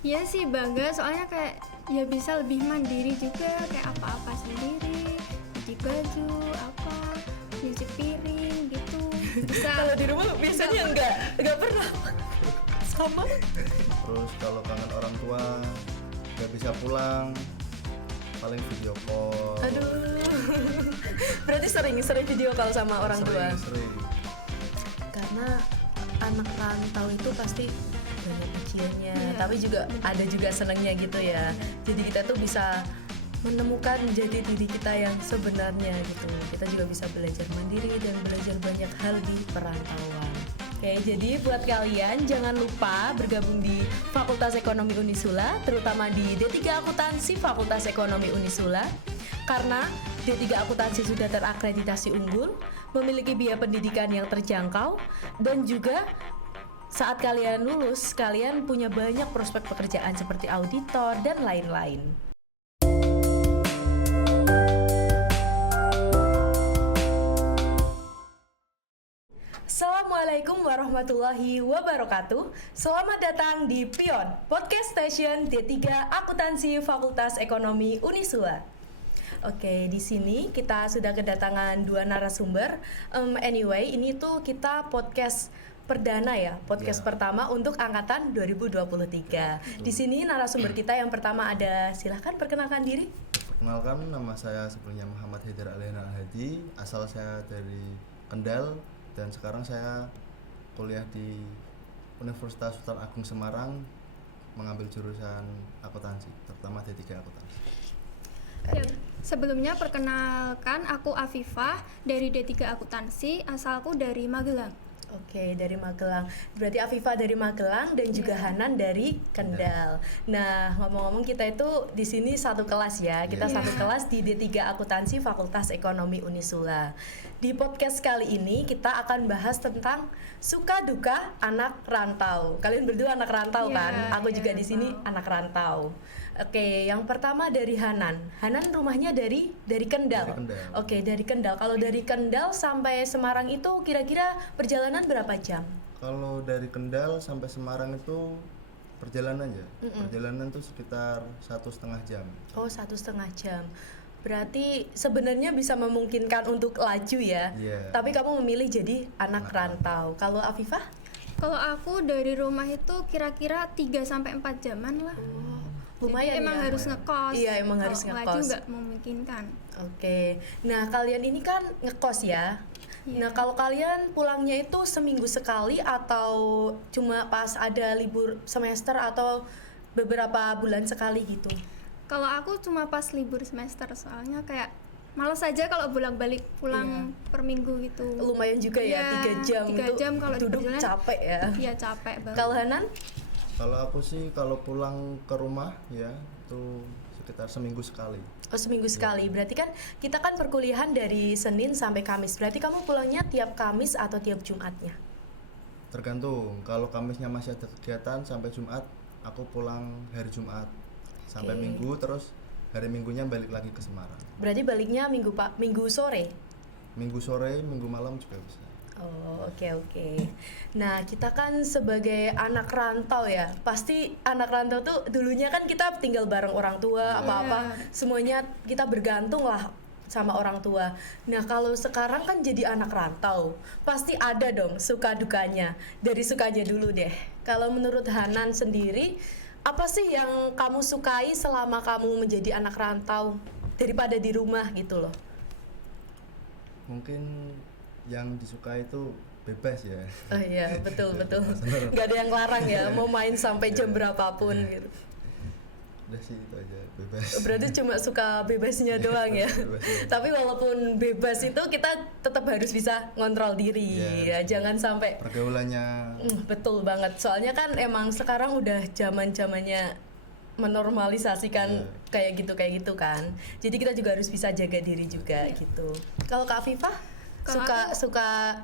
Iya sih bangga, soalnya kayak ya bisa lebih mandiri juga, kayak apa-apa sendiri, cuci baju, apa, nyuci piring gitu. Bisa. Kalau di rumah biasanya enggak pernah. Sama. Terus kalau kangen orang tua nggak bisa pulang, paling video call. Aduh. Berarti sering video call sama orang tua. Sering. Karena anak rantau itu pasti banyak ujiannya, tapi juga ada juga senangnya gitu ya. Jadi kita tuh bisa menemukan jati diri kita yang sebenarnya gitu. Kita juga bisa belajar mandiri dan belajar banyak hal di perantauan. Oke, jadi buat kalian jangan lupa bergabung di Fakultas Ekonomi Unisula, terutama di D3 Akuntansi Fakultas Ekonomi Unisula. Karena D3 Akuntansi sudah terakreditasi unggul, memiliki biaya pendidikan yang terjangkau, dan juga saat kalian lulus, kalian punya banyak prospek pekerjaan seperti auditor dan lain-lain. Assalamualaikum warahmatullahi wabarakatuh. Selamat datang di Pion, Podcast Station D3 Akuntansi Fakultas Ekonomi Unisula. Oke, di sini kita sudah kedatangan dua narasumber. Anyway, ini tuh kita podcast perdana ya, podcast pertama untuk angkatan 2023. Di sini narasumber kita yang pertama ada, silahkan perkenalkan diri. Perkenalkan, nama saya sebelumnya Muhammad Haidar Alihna Hadi, asal saya dari Kendal dan sekarang saya kuliah di Universitas Sultan Agung Semarang mengambil jurusan akuntansi, terutama D3 akuntansi. Ya, sebelumnya perkenalkan aku Afifah dari D3 Akuntansi, asalku dari Magelang. Oke, dari Magelang. Berarti Afifah dari Magelang dan juga Hanan dari Kendal. Nah, ngomong-ngomong kita itu di sini satu kelas ya. Kita satu kelas di D3 Akuntansi Fakultas Ekonomi Unisula. Di podcast kali ini kita akan bahas tentang suka duka anak rantau. Kalian berdua anak rantau kan? Aku juga di sini anak rantau. Oke, yang pertama dari Hanan. Hanan rumahnya dari Kendal. Dari Kendal. Oke, dari Kendal. Kalau dari Kendal sampai Semarang itu kira-kira perjalanan berapa jam? Kalau dari Kendal sampai Semarang itu perjalanan ya, perjalanan tuh sekitar 1,5 jam. Oh, 1,5 jam. Berarti sebenarnya bisa memungkinkan untuk laju ya. Iya. Tapi kamu memilih jadi anak rantau. Kalau Afifah? Kalau aku dari rumah itu kira-kira 3-4 jaman lah. Lumayan. Jadi emang ya. harus ngekos. Iya, emang harus Kalau ngekos. laju nggak memungkinkan. Oke. Nah, kalian ini kan ngekos ya. Nah, kalau kalian pulangnya itu seminggu sekali atau cuma pas ada libur semester atau beberapa bulan sekali gitu? Kalau aku cuma pas libur semester, soalnya kayak malas aja kalau bolak-balik pulang per minggu gitu. Lumayan juga ya, 3 jam. 3 itu jam kalau duduk perjalanan. capek ya. Iya, capek banget. Kalau Hanan? Kalau aku sih kalau pulang ke rumah ya itu sekitar seminggu sekali. Oh, seminggu sekali. Berarti kan kita kan perkuliahan dari Senin sampai Kamis. Berarti kamu pulangnya tiap Kamis atau tiap Jumatnya? Tergantung, kalau Kamisnya masih ada kegiatan sampai Jumat, aku pulang hari Jumat sampai Minggu, terus hari Minggunya balik lagi ke Semarang. Berarti baliknya Minggu sore? Minggu sore, Minggu malam juga bisa. Oh, oke. Nah, kita kan sebagai anak rantau ya, pasti anak rantau tuh dulunya kan kita tinggal bareng orang tua, apa-apa, semuanya kita bergantung lah sama orang tua. Nah, kalau sekarang kan jadi anak rantau, pasti ada dong suka dukanya. Dari sukanya dulu deh. Kalau menurut Hanan sendiri, apa sih yang kamu sukai selama kamu menjadi anak rantau daripada di rumah gitu loh? Mungkin yang disukai itu bebas ya. Oh iya, betul. Gak ada yang larang ya, mau main sampai jam berapapun gitu. Udah sih itu aja, bebas. Berarti cuma suka bebasnya doang ya. Tapi walaupun bebas itu kita tetap harus bisa ngontrol diri ya, jangan sampai pergaulannya. Betul banget. Soalnya kan emang sekarang udah zaman-zamannya menormalisasikan kayak gitu kan. Jadi kita juga harus bisa jaga diri juga gitu. Kalau Kak Afifah suka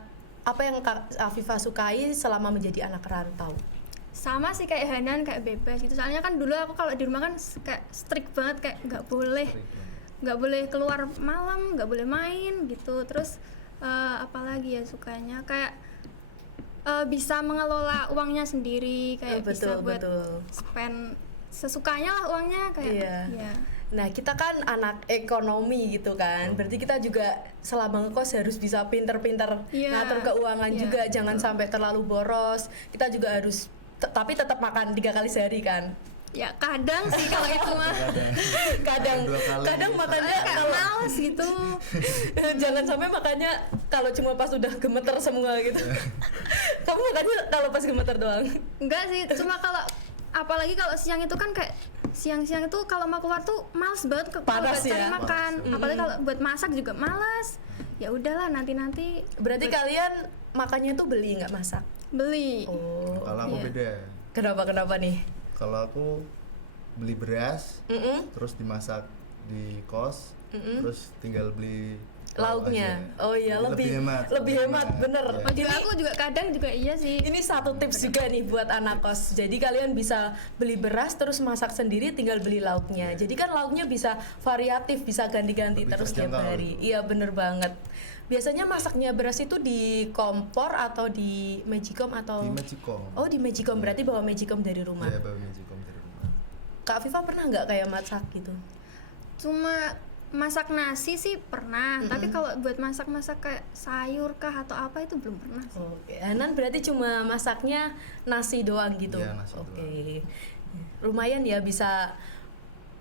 apa yang Kak Afifah sukai selama menjadi anak rantau? Sama sih kayak Hanan, kayak bebas gitu. Soalnya kan dulu aku kalau di rumah kan kayak strict banget, kayak nggak boleh keluar malam, nggak boleh main gitu. Terus apalagi ya sukanya kayak bisa mengelola uangnya sendiri, kayak bisa buat spend sesukanya lah uangnya kayak Iya. ya. Nah, kita kan anak ekonomi gitu kan. Berarti kita juga selama ngekos harus bisa pinter-pinter Iya. ngatur keuangan Iya. juga, jangan sampai terlalu boros. Kita juga harus tapi tetap makan 3 kali sehari kan. Ya kadang sih kalau itu mah Kadang Dua kali. kadang makannya kayak kalau males gitu. jangan sampai makannya kalau cuma pas udah gemeter semua gitu. Kamu makannya kalau pas gemeter doang. Enggak sih, cuma kalau apalagi kalau siang itu kan kayak siang-siang itu kalau mau keluar tuh males banget kalau Panas buat cari ya? makan. Panas. Apalagi kalau buat masak juga malas. Ya udahlah nanti Berarti kalian makannya tuh beli nggak masak? beli. Oh. Kalau aku Iya. beda. Kenapa nih? Kalau aku beli beras, Mm-mm. terus dimasak di kos, terus tinggal beli Lauknya. aja. Oh iya, Jadi lebih hemat, bener. Iya. Oh, juga Ini- aku juga kadang juga iya sih. Ini satu tips juga nih buat anak kos. Jadi kalian bisa beli beras terus masak sendiri, tinggal beli lauknya. Jadi kan lauknya bisa variatif, bisa ganti-ganti Lebih terus tiap terjangkau. hari. Iya bener banget. Biasanya masaknya beras itu di kompor atau di magicom atau? Di Magicom. Oh di magicom, berarti bawa magicom dari rumah. Iya, bawa Magicom dari rumah. Kak Viva pernah nggak kayak masak gitu? Cuma masak nasi sih pernah, tapi kalau buat masak-masak kayak sayur kah atau apa itu belum pernah sih. Oke, Hanan berarti cuma masaknya nasi doang gitu. Iya, nasi Oke. Lumayan ya bisa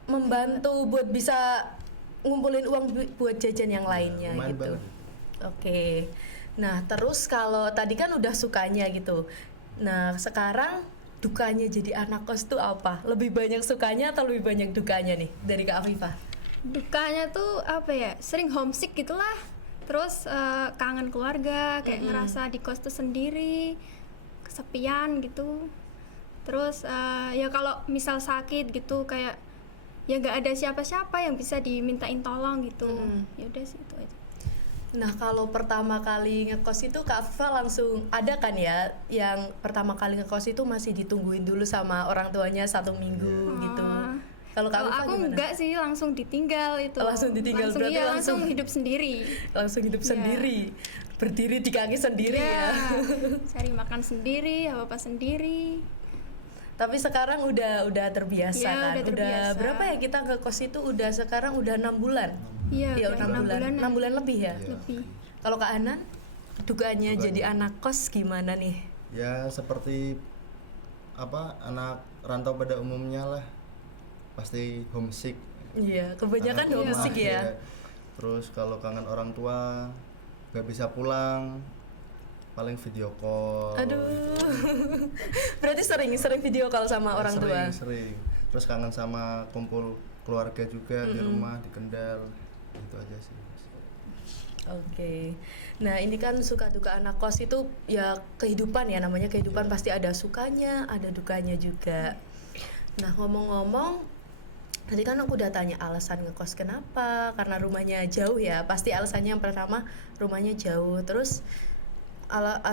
membantu buat bisa ngumpulin uang buat jajan yang lainnya lumayan gitu. banget. Oke. Nah, terus kalau tadi kan udah sukanya gitu. Nah, sekarang dukanya jadi anak kos tuh apa? Lebih banyak sukanya atau lebih banyak dukanya nih dari Kak Afifah? Dukanya tuh apa ya? Sering homesick gitulah. Terus kangen keluarga, kayak ngerasa di kos tuh sendiri, kesepian gitu. Terus ya kalau misal sakit gitu kayak ya nggak ada siapa-siapa yang bisa dimintain tolong gitu. Ya udah sih itu aja. Nah, kalau pertama kali ngekos itu Kak Afifa langsung ada kan ya yang pertama kali ngekos itu masih ditungguin dulu sama orang tuanya 1 minggu gitu. Kalau Kak Kalau Afifa aku gimana? enggak sih, langsung ditinggal itu. Langsung ditinggal, berarti iya, langsung- langsung hidup sendiri. Langsung hidup Iya. sendiri, berdiri di kaki sendiri ya. Iya, cari makan sendiri, apa-apa sendiri. Tapi sekarang udah terbiasa Iya, kan. udah terbiasa. Berapa ya kita ngekos itu udah sekarang udah 6 bulan. Iya, Ya, udah 6 bulan. 6 bulan lebih ya. Iya. lebih. Kalau Kak Anan, dukanya Dukanya. jadi anak kos gimana nih? Ya seperti apa anak rantau pada umumnya lah, pasti homesick. Iya, kebanyakan Kangen rumah, homesick ya. Terus kalau kangen orang tua nggak bisa pulang, paling video call. Aduh. gitu. Berarti sering video call sama orang tua. Sering. Terus kangen sama kumpul keluarga juga di rumah di Kendal. Itu aja sih. Oke. Nah, ini kan suka duka anak kos itu ya kehidupan ya, namanya kehidupan pasti ada sukanya, ada dukanya juga. Nah, ngomong-ngomong, tadi kan aku udah tanya alasan ngekos kenapa, karena rumahnya jauh ya. Pasti alasannya yang pertama rumahnya jauh. Terus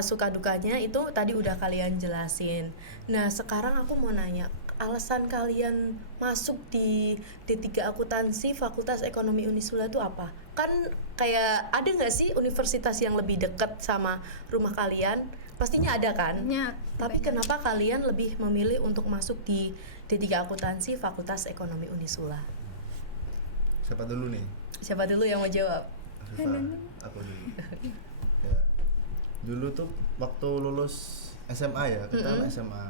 suka dukanya itu tadi udah kalian jelasin. Nah, sekarang aku mau nanya, alasan kalian masuk di D3 Akuntansi Fakultas Ekonomi Unisula itu apa? Kan kayak ada nggak sih universitas yang lebih dekat sama rumah kalian? Pastinya ada kan? Banyak. Tapi kenapa kalian lebih memilih untuk masuk di D3 Akuntansi Fakultas Ekonomi Unisula? Siapa dulu nih? Siapa dulu yang mau jawab? Afifah. Aku dulu. Ya. Dulu tuh waktu lulus SMA ya, kita kan SMA.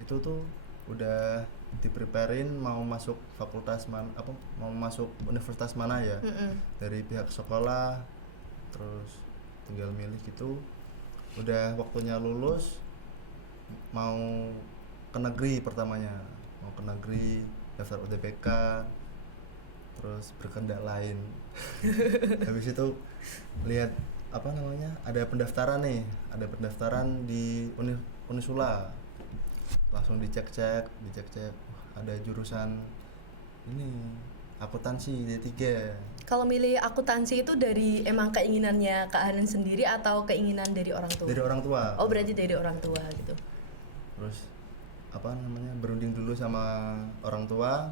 Itu tuh udah dipreparein mau masuk fakultas mau masuk universitas mana ya. Dari pihak sekolah, terus tinggal milih gitu. Udah waktunya lulus mau ke negeri pertamanya, mau ke negeri daftar UTBK, terus berkendak lain. Habis itu lihat apa namanya, ada pendaftaran di Unisula, langsung dicek wah, ada jurusan ini akuntansi D3. Kalau milih akuntansi itu dari emang keinginannya Kak Hanan sendiri atau keinginan dari orang tua? Dari orang tua. Oh, berarti dari orang tua gitu. Terus apa namanya, berunding dulu sama orang tua.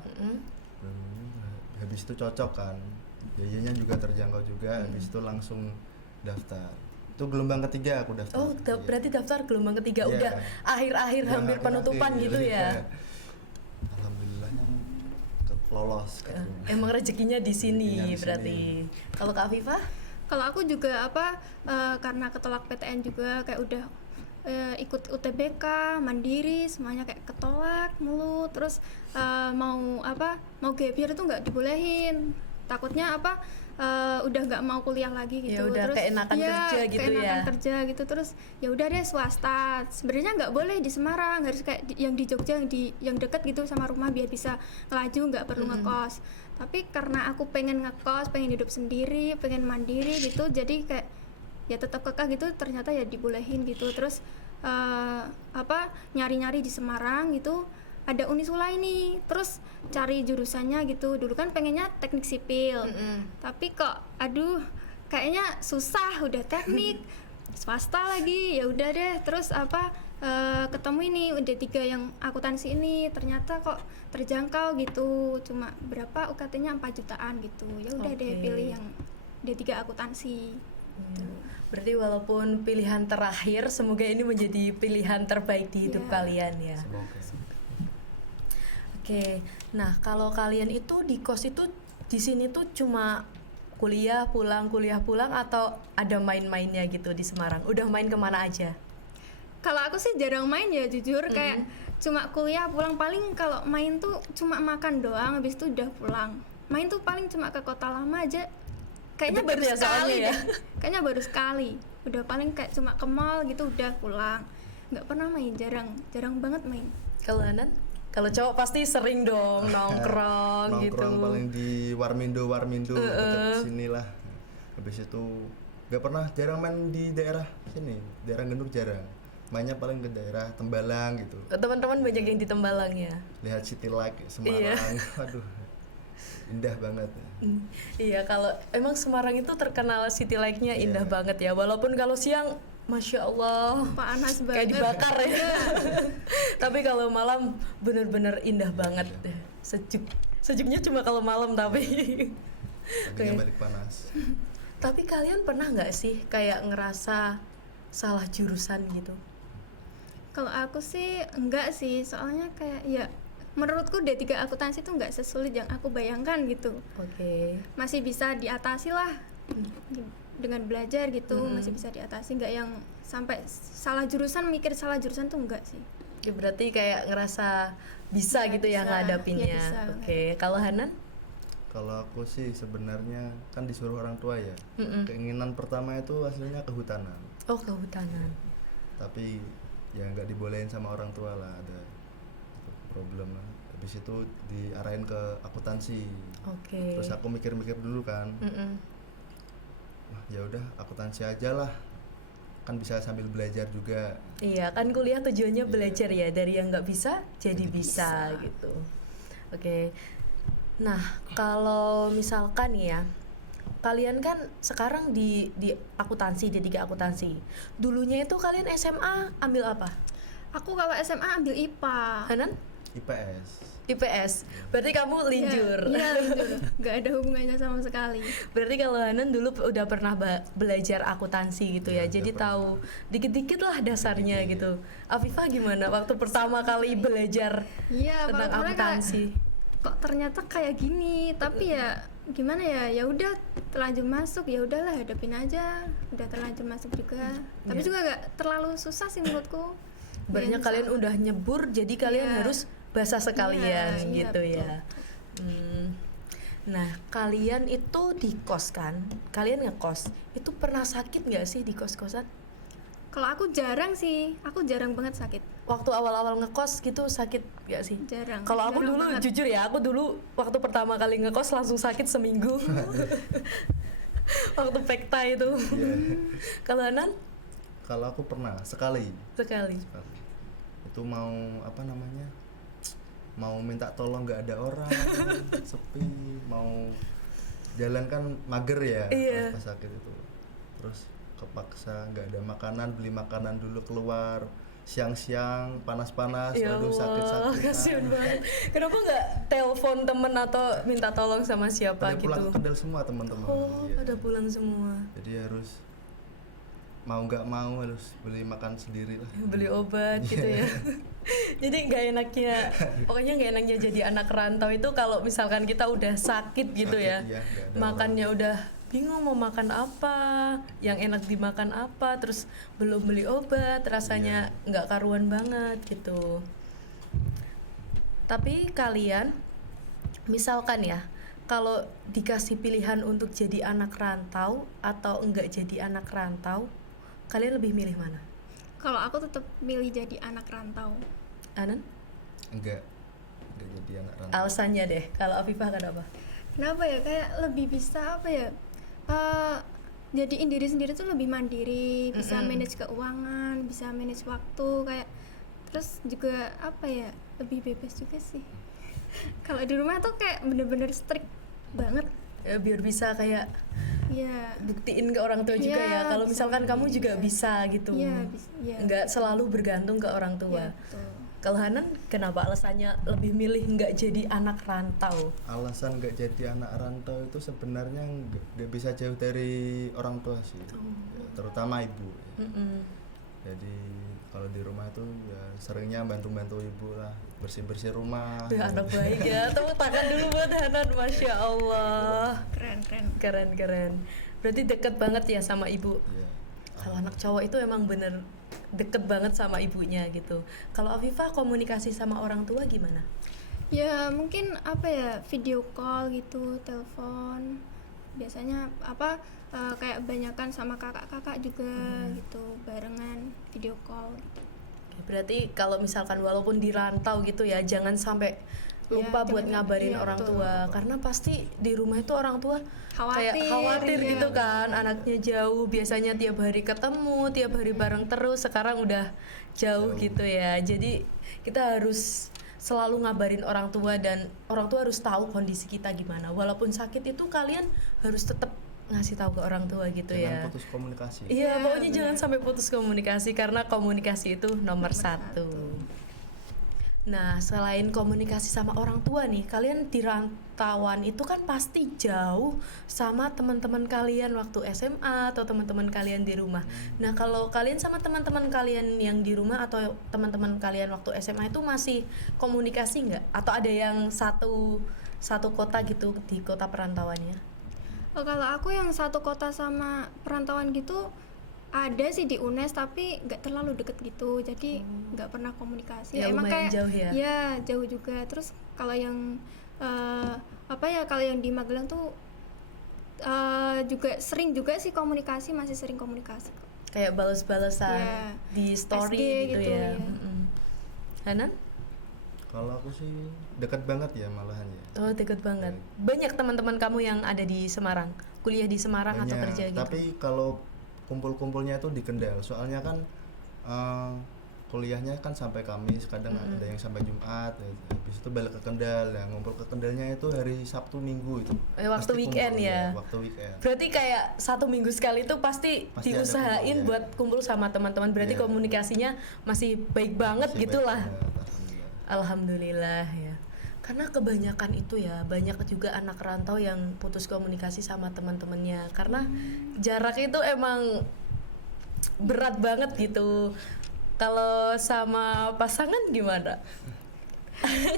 Habis itu cocok kan, biayanya juga terjangkau juga. Habis itu langsung daftar. Itu gelombang ketiga aku daftar. Oh, berarti daftar gelombang ketiga Iya. udah akhir-akhir Udah hampir akhir-akhir, penutupan gitu ya. Alhamdulillah. lolos katanya. Emang rezekinya di sini Rezekinya di berarti. Kalau Kak Afifah? Kalau aku juga karena ketolak PTN juga kayak udah ikut UTBK, mandiri, semuanya kayak ketolak mulu. Terus mau gap year itu nggak dibolehin. Takutnya udah nggak mau kuliah lagi gitu. Ya udah terus keenakan kerja gitu keenakan ya. kerja gitu. Terus ya udah deh swasta. Sebenarnya nggak boleh di Semarang, harus kayak yang di Jogja, yang dekat gitu sama rumah biar bisa ngelaju, nggak perlu ngekos. Tapi karena aku pengen ngekos, pengen hidup sendiri, pengen mandiri gitu, jadi kayak ya tetap kekeh gitu, ternyata ya dibolehin gitu. Terus nyari-nyari di Semarang gitu, ada Unisula ini, terus cari jurusannya gitu. Dulu kan pengennya teknik sipil, tapi kok aduh kayaknya susah, udah teknik swasta lagi, ya udah deh. Terus ketemu ini D3 yang akuntansi ini, ternyata kok terjangkau gitu, cuma berapa UKT-nya 4 jutaan gitu. Ya udah deh pilih yang D3 akuntansi. Berarti walaupun pilihan terakhir, semoga ini menjadi pilihan terbaik di hidup kalian ya. Semoga. Oke, nah kalau kalian itu di kos itu di sini tuh cuma kuliah pulang atau ada main-mainnya gitu di Semarang? Udah main kemana aja? Kalau aku sih jarang main ya jujur, kayak cuma kuliah pulang, paling kalau main tuh cuma makan doang, habis itu udah pulang. Main tuh paling cuma ke Kota Lama aja. Kayaknya Deket baru ya sekali soalnya ya? deh. Kayaknya baru sekali. Udah paling kayak cuma ke mall gitu udah pulang. Nggak pernah main, jarang banget main. Kalau Anan? Kalau cowok pasti sering dong nongkrong gitu. Nongkrong paling di Warmindo dekat sini lah. Habis itu nggak pernah, jarang main di daerah sini, daerah Genduk jarang. Mainnya paling ke daerah Tembalang gitu. Teman-teman banyak yang di Tembalang ya. Lihat City Light Semarang, aduh indah banget. Iya, kalau emang Semarang itu terkenal city light-nya indah banget ya. Walaupun kalau siang, masya Allah, Panas banget. kayak dibakar ya. Tapi kalau malam bener-bener indah banget, sejuk. Sejuknya cuma kalau malam tapi. Paginya balik panas. Tapi kalian pernah nggak sih kayak ngerasa salah jurusan gitu? Kalau aku sih enggak sih, soalnya kayak ya menurutku D3 akuntansi itu nggak sesulit yang aku bayangkan gitu. Oke. Masih bisa diatasi lah dengan belajar gitu, masih bisa diatasi, nggak yang sampai mikir salah jurusan tuh enggak sih. Ya, berarti kayak ngerasa bisa Ya, gitu ya bisa. ngadapinnya. Ya, bisa. Oke, kalau Hanan? Kalau aku sih sebenarnya kan disuruh orang tua ya. Keinginan pertama itu hasilnya kehutanan. Oh, kehutanan. Tapi ya nggak dibolehin sama orang tua lah, ada problem lah. Habis itu diarahin ke akuntansi. Oke. Terus aku mikir-mikir dulu kan. Wah, ya udah akuntansi aja lah. Kan bisa sambil belajar juga. Iya, kan kuliah tujuannya belajar ya, dari yang nggak bisa jadi bisa gitu. Oke. Nah, kalau misalkan ya, kalian kan sekarang di akuntansi, D3 akuntansi. Dulunya itu kalian SMA ambil apa? Aku kalau SMA ambil IPA. Hanan? IPS. IPS. Berarti kamu linjur. Iya, linjur. Nggak ada hubungannya sama sekali. Berarti kalau Hanan dulu udah pernah belajar akuntansi gitu ya, Iya, jadi udah tahu dikit-dikit lah dasarnya gitu. Afifah gimana waktu pertama kali belajar Iya, tentang awalnya akuntansi? kok ternyata kayak gini, tapi ya gimana ya udah terlanjur masuk, ya udahlah hadapin aja, udah terlanjur masuk juga. Tapi juga nggak terlalu susah sih menurutku. Banyak kalian udah nyebur, jadi kalian harus basah sekalian Iya, gitu betul. ya. Nah, kalian itu di kos kan? Kalian ngekos, itu pernah sakit nggak sih di kos-kosan? Kalau aku jarang sih, aku jarang banget sakit. Waktu awal-awal ngekos gitu sakit nggak sih? Jarang. Kalau aku Jarang dulu banget. jujur ya, aku dulu waktu pertama kali ngekos langsung sakit seminggu. Waktu pekta itu. Kalau Anan? Kalau aku pernah sekali. Sekali. Itu mau mau minta tolong nggak ada orang, sepi, mau jalan kan mager ya. Iya. Pas sakit itu terus kepaksa nggak ada makanan, beli makanan dulu keluar siang-siang panas-panas, Ya aduh Allah, sakit-sakit. kasihan banget. Kenapa nggak telepon temen atau minta tolong sama siapa Pada pulang gitu? ke Kendal semua teman-teman. Oh, Iya. pada pulang semua. Jadi harus mau nggak mau harus beli makan sendiri lah. Beli obat gitu ya. Jadi nggak enaknya, pokoknya nggak enaknya jadi anak rantau itu kalau misalkan kita udah sakit gitu ya, Sakit, iya, nggak ada makannya udah bingung mau makan apa, yang enak dimakan apa, terus belum beli obat, rasanya nggak karuan banget gitu. Tapi kalian, misalkan ya, kalau dikasih pilihan untuk jadi anak rantau atau enggak jadi anak rantau, kalian lebih milih mana? Kalau aku tetap milih jadi anak rantau. Anan? enggak jadi anak rantau. Alasannya deh, kalau Afifah kenapa? Kenapa ya, kayak lebih bisa apa ya, jadiin diri sendiri tuh lebih mandiri, bisa manage keuangan, bisa manage waktu, kayak terus juga apa ya, lebih bebas juga sih. Kalau di rumah tuh kayak bener-bener strict banget. Ya, biar bisa kayak Ya, buktiin ke orang tua juga Iya, ya kalau bisa misalkan kamu mandiri, juga iya. bisa gitu. Iya, iya. Nggak selalu bergantung ke orang tua. ya, betul. Kalau Hanan kenapa alasannya lebih milih nggak jadi anak rantau? Alasan nggak jadi anak rantau itu sebenarnya nggak bisa jauh dari orang tua sih, ya, terutama ibu. Mm-mm. Jadi kalau di rumah itu ya seringnya bantu-bantu ibu lah, bersih-bersih rumah. Tuh, anak baik ya. Tepuk tangan dulu buat Hanan, Masya Allah. Keren. Keren. Berarti deket banget ya sama ibu. Iya. Kalau anak cowok itu emang bener deket banget sama ibunya gitu. Kalau Afifah komunikasi sama orang tua gimana? Ya mungkin apa ya, video call gitu, telepon. Biasanya apa, kayak banyakan sama kakak-kakak juga gitu, barengan video call gitu. Oke, berarti kalau misalkan walaupun di rantau gitu ya, jangan sampai lupa Ya, buat jangan- ngabarin iya, orang betul. tua, karena pasti di rumah itu orang tua kayak khawatir iya. gitu kan, anaknya jauh, biasanya tiap hari ketemu, tiap hari bareng terus, sekarang udah jauh gitu ya. Jadi kita harus selalu ngabarin orang tua dan orang tua harus tahu kondisi kita gimana. Walaupun sakit itu kalian harus tetap ngasih tahu ke orang tua gitu Jangan ya. putus komunikasi. Iya, Ya, pokoknya benar. jangan sampai putus komunikasi karena komunikasi itu nomor satu. Nah, selain komunikasi sama orang tua nih, kalian di rantauan itu kan pasti jauh sama teman-teman kalian waktu SMA atau teman-teman kalian di rumah. Nah, kalau kalian sama teman-teman kalian yang di rumah atau teman-teman kalian waktu SMA itu masih komunikasi nggak? Atau ada yang satu kota gitu di kota perantauannya? Kalau aku yang satu kota sama perantauan gitu ada sih di UNES, tapi nggak terlalu deket gitu, jadi nggak pernah komunikasi. Ya, Emang lumayan kayak jauh ya? Ya jauh juga. Terus kalau yang apa ya, kalau yang di Magelang tuh juga sering juga sih komunikasi, masih sering komunikasi. Kayak balas-balasan Ya, di story SD gitu, gitu, ya. ya. Hanan? Kalau aku sih dekat banget ya malahan ya. Oh, deket banget. Banyak teman-teman kamu yang ada di Semarang, kuliah di Semarang atau Banyak, kerja gitu? tapi kalau kumpul-kumpulnya itu di Kendal. Soalnya kan kuliahnya kan sampai Kamis, kadang ada yang sampai Jumat. Habis itu balik ke Kendal. Ya, ngumpul ke Kendalnya itu hari Sabtu Minggu itu. Waktu Pasti weekend kumpul, ya? Waktu weekend. Berarti kayak 1 minggu sekali itu pasti Pasti ada diusahain kumpul, ya. buat kumpul sama teman-teman. Berarti Iya. komunikasinya masih baik banget Masih gitu baik lah. banget, alhamdulillah. Alhamdulillah ya. Karena kebanyakan itu ya, banyak juga anak rantau yang putus komunikasi sama teman-temannya karena jarak itu emang berat banget gitu. Kalau sama pasangan gimana?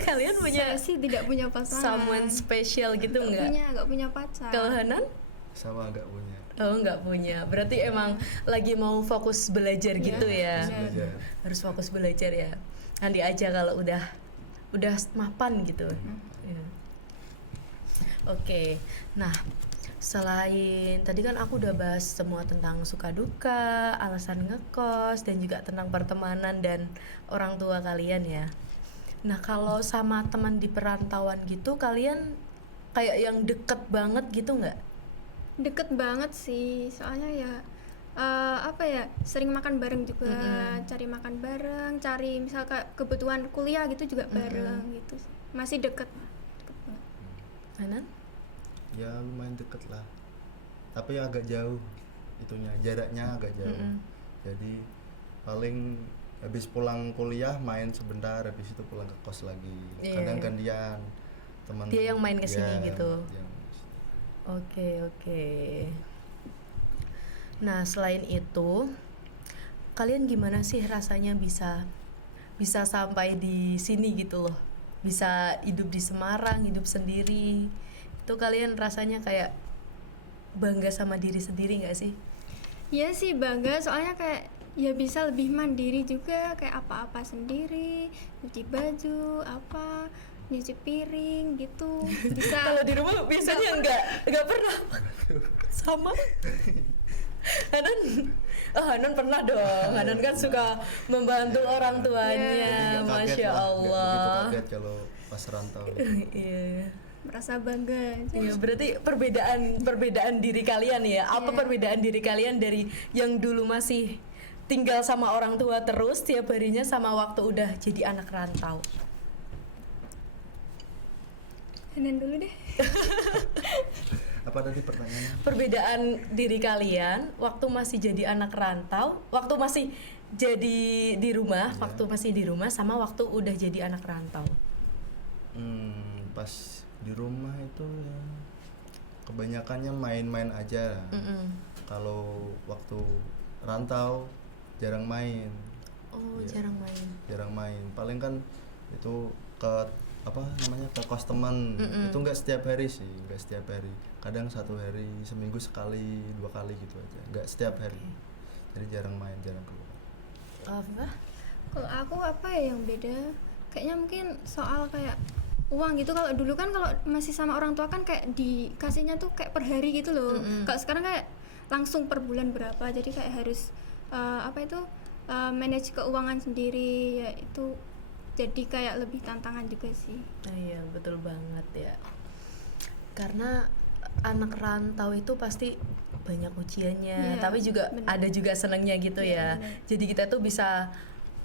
Kalian punya Saya sih tidak punya pasangan. someone special gitu nggak? Nggak punya pacar. Kalau Hanan? Sama agak punya. Oh, nggak punya. Berarti emang lagi mau fokus belajar gitu ya. Iya. Belajar. Harus fokus belajar ya. Nanti aja kalau udah mapan gitu. Ya. Oke. Nah, selain tadi kan aku udah bahas semua tentang suka duka, alasan ngekos dan juga tentang pertemanan dan orang tua kalian ya. Nah, kalau sama teman di perantauan gitu kalian kayak yang deket banget gitu nggak? Deket banget sih, soalnya ya apa ya, sering makan bareng juga, cari makan bareng, cari misal kayak kebutuhan kuliah gitu juga bareng gitu, masih deket banget. Hanan? Ya lumayan deket lah, tapi agak jauh itunya, jaraknya agak jauh. Jadi paling habis pulang kuliah main sebentar, habis itu pulang ke kos lagi. Iya. Kadang gantian teman. Dia yang main ke sini Ya, gitu. yang- Oke. Nah, selain itu, kalian gimana sih rasanya bisa bisa sampai di sini gitu loh, bisa hidup di Semarang, hidup sendiri. Itu kalian rasanya kayak bangga sama diri sendiri nggak sih? Iya sih bangga, soalnya kayak ya bisa lebih mandiri juga, kayak apa-apa sendiri, cuci baju, apa, nyuci piring gitu. Bisa. Kalau di rumah biasanya nggak pernah sama. Hanan pernah dong. Hanan kan suka membantu orang tuanya, Jadi nggak kaget masya lah, nggak Allah. begitu kaget kalau pas rantau. Iya. merasa bangga aja. Iya, berarti perbedaan diri kalian ya. Apa Iya. perbedaan diri kalian dari yang dulu masih tinggal sama orang tua terus tiap harinya sama waktu udah jadi anak rantau? Hanan dulu deh. Apa tadi pertanyaannya? Perbedaan diri kalian waktu masih jadi anak rantau, waktu masih jadi di rumah, Iya. waktu masih di rumah sama waktu udah jadi anak rantau. Pas di rumah itu ya kebanyakannya main-main aja. Kalau waktu rantau jarang main. Oh, Iya. jarang main. Paling kan itu ke apa namanya ke kos teman. Itu nggak setiap hari sih, nggak setiap hari. Kadang 1 hari seminggu sekali 2 kali gitu aja, nggak setiap hari. Jadi jarang main, jarang keluar. Apa? Kalau aku apa ya yang beda? Kayaknya mungkin soal kayak uang gitu. Kalau dulu kan kalau masih sama orang tua kan kayak dikasihnya tuh kayak per hari gitu loh. Kalau sekarang kayak langsung per bulan berapa. Jadi kayak harus manage keuangan sendiri ya, itu jadi kayak lebih tantangan juga sih. Iya, betul banget ya. Karena anak rantau itu pasti banyak ujiannya, Iya, tapi juga bener. ada juga senangnya gitu Iya, ya. bener. Jadi kita tuh bisa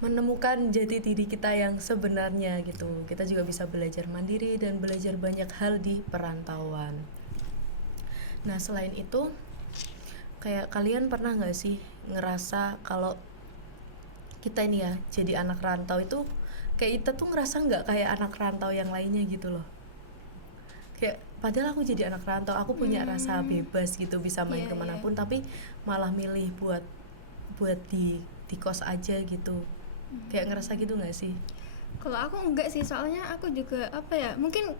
menemukan jati diri kita yang sebenarnya gitu. Kita juga bisa belajar mandiri dan belajar banyak hal di perantauan. Nah, selain itu kayak kalian pernah nggak sih ngerasa kalau kita ini ya jadi anak rantau itu kayak kita tuh ngerasa nggak kayak anak rantau yang lainnya gitu loh. Kayak padahal aku jadi anak rantau, aku punya rasa bebas gitu, bisa main Iya, kemanapun, tapi malah milih buat di kos aja gitu. Kayak ngerasa gitu nggak sih? Kalau aku enggak sih, soalnya aku juga apa ya, mungkin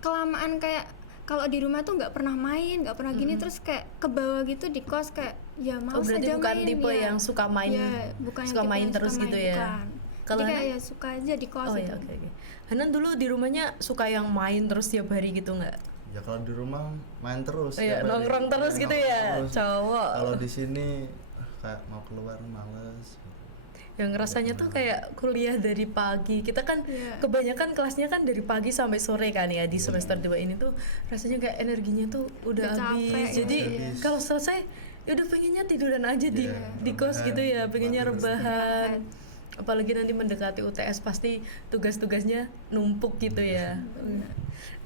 kelamaan kayak kalau di rumah tuh nggak pernah main, nggak pernah gini, terus kayak ke bawah gitu di kos kayak ya Oh, males berarti aja bukan main, tipe ya. yang suka main, Ya, bukan yang suka tipe main yang terus suka gitu main, ya. bukan. Kalau Jadi kayak Hanan? ya suka aja di kos Oh gitu. ya, oke. Hanan dulu di rumahnya suka yang main terus tiap hari gitu nggak? Ya kalau di rumah main terus. Oh, iya, tiap hari. nongkrong terus Iya, gitu nongkrong ya, terus. cowok. Kalau di sini kayak mau keluar males gitu. Yang rasanya tuh kayak kuliah dari pagi. Kita kan Iya. kebanyakan kelasnya kan dari pagi sampai sore kan ya di semester 2 ini tuh rasanya kayak energinya tuh udah Udah habis. capek, Jadi iya. kalau selesai ya udah pengennya tiduran aja di Iya, kos rebahan, gitu ya, pengennya bagus. rebahan. Apalagi nanti mendekati UTS pasti tugas-tugasnya numpuk gitu ya.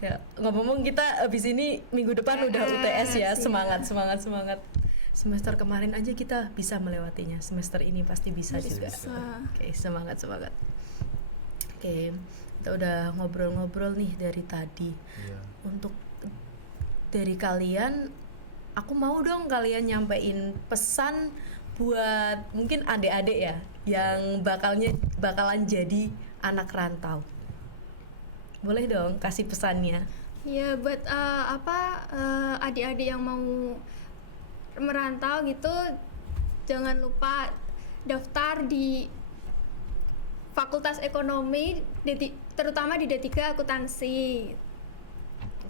Ya, ngomong-ngomong kita abis ini minggu depan udah UTS ya. Iya. Semangat. Semester kemarin aja kita bisa melewatinya. Semester ini pasti bisa Harus juga. bisa. Oke, semangat. Oke, kita udah ngobrol-ngobrol nih dari tadi. Iya. Untuk dari kalian, aku mau dong kalian nyampein pesan buat mungkin adik-adik ya yang bakalan jadi anak rantau. Boleh dong kasih pesannya. Ya buat adik-adik yang mau merantau gitu, jangan lupa daftar di Fakultas Ekonomi, terutama di D3 Akuntansi.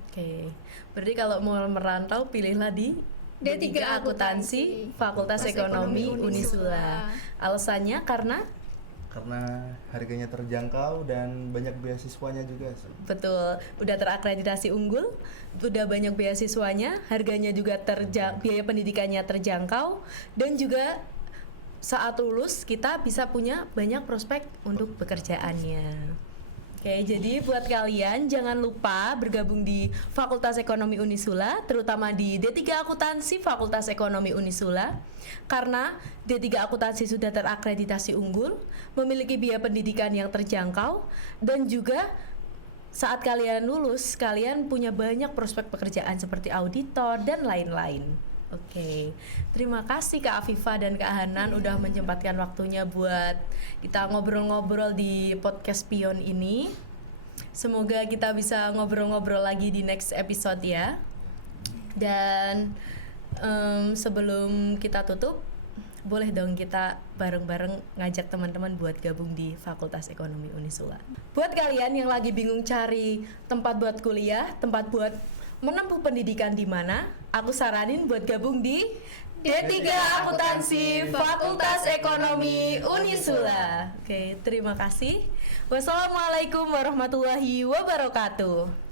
Oke, berarti kalau mau merantau pilihlah di D3 Akuntansi, Fakultas Ekonomi Unisula. Alasannya karena Harganya terjangkau dan banyak beasiswanya juga sih. betul, udah terakreditasi unggul, udah banyak beasiswanya, harganya juga biaya pendidikannya terjangkau, dan juga saat lulus kita bisa punya banyak prospek untuk pekerjaannya. Oke, jadi buat kalian jangan lupa bergabung di Fakultas Ekonomi Unisula, terutama di D3 Akuntansi Fakultas Ekonomi Unisula, karena D3 Akuntansi sudah terakreditasi unggul, memiliki biaya pendidikan yang terjangkau, dan juga saat kalian lulus, kalian punya banyak prospek pekerjaan seperti auditor dan lain-lain. Oke, terima kasih Kak Afifa dan Kak Hanan udah menyempatkan waktunya buat kita ngobrol-ngobrol di podcast Pion ini. Semoga kita bisa ngobrol-ngobrol lagi di next episode ya. Dan sebelum kita tutup, boleh dong kita bareng-bareng ngajak teman-teman buat gabung di Fakultas Ekonomi Unisula. Buat kalian yang lagi bingung cari tempat buat kuliah, tempat buat menempuh pendidikan di mana, aku saranin buat gabung di D3 Akuntansi Fakultas Ekonomi Unisula. Oke, terima kasih. Wassalamualaikum warahmatullahi wabarakatuh.